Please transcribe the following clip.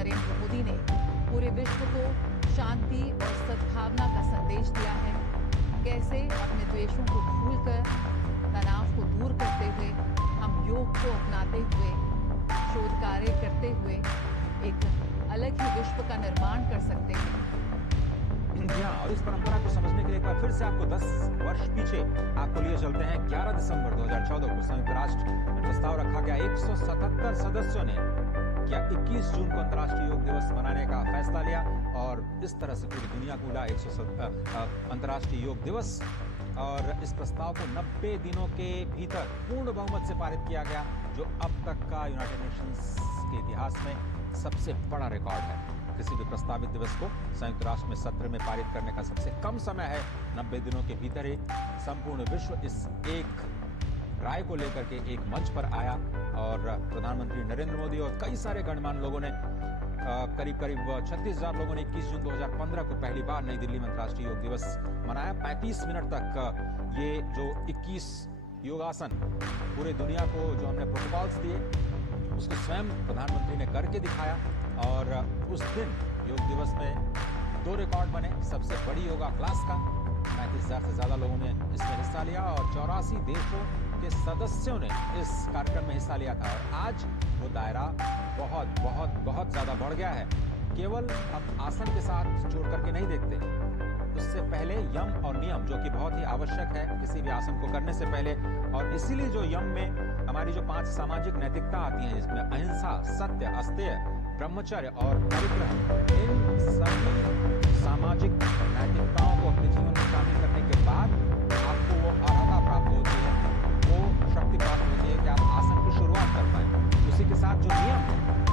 नरेंद्र मोदी ने पूरे विश्व को शांति और सद्भावना का संदेश दिया है। कैसे अपने द्वेषों को भूलकर तनाव को दूर करते हुए हम योग को अपनाते हुए शोध कार्य करते हुए एक अलग ही विश्व का निर्माण कर सकते हैं। जी हाँ, और इस परंपरा को समझने के लिए एक बार फिर से आपको 10 वर्ष पीछे आपको लिए चलते हैं। 11 दिसंबर 2014 को संयुक्त राष्ट्र में प्रस्ताव रखा गया। 177 सदस्यों ने क्या 21 जून को अंतर्राष्ट्रीय योग दिवस मनाने का फैसला लिया और इस तरह से पूरी दुनिया को मिला अंतर्राष्ट्रीय योग दिवस। और इस प्रस्ताव को 90 दिनों के भीतर पूर्ण बहुमत से पारित किया गया, जो अब तक का यूनाइटेड नेशंस के इतिहास में सबसे बड़ा रिकॉर्ड है। किसी भी प्रस्तावित दिवस को संयुक्त राष्ट्र में सत्र में पारित करने का सबसे कम समय है। 90 दिनों के भीतर ही संपूर्ण विश्व इस एक राय को लेकर के एक मंच पर आया और प्रधानमंत्री नरेंद्र मोदी और कई सारे गणमान्य लोगों ने करीब 36,000 लोगों ने 21 जून 2015 को पहली बार नई दिल्ली में अंतर्राष्ट्रीय योग दिवस मनाया। 35 मिनट तक ये जो 21 योगासन पूरे दुनिया को जो हमने प्रोटोकॉल्स दिए उसको स्वयं प्रधानमंत्री ने करके दिखाया। और उस दिन योग दिवस में 2 रिकॉर्ड बने। सबसे बड़ी योगा क्लास का 35,000 से ज्यादा लोगों ने इसमें हिस्सा लिया और 84 देशों के सदस्यों ने इस कार्यक्रम में हिस्सा लिया था। और आज वो दायरा बहुत बहुत बहुत ज्यादा बढ़ गया है। केवल हम आसन के साथ जोड़ करके नहीं देखते, उससे पहले यम और नियम, जो कि बहुत ही आवश्यक है किसी भी आसन को करने से पहले। और इसीलिए जो यम में हमारी जो 5 सामाजिक नैतिकता आती हैं, जिसमें अहिंसा, सत्य, अस्तेय, ब्रह्मचर्य और परिग्रह, इन सभी सामाजिक नैतिकताओं को अपने जीवन में शामिल करने के बाद आपको वो अर्हता प्राप्त होती है, वो शक्ति प्राप्त होती है कि आप आसन की शुरुआत कर पाए। उसी के साथ जो नियम है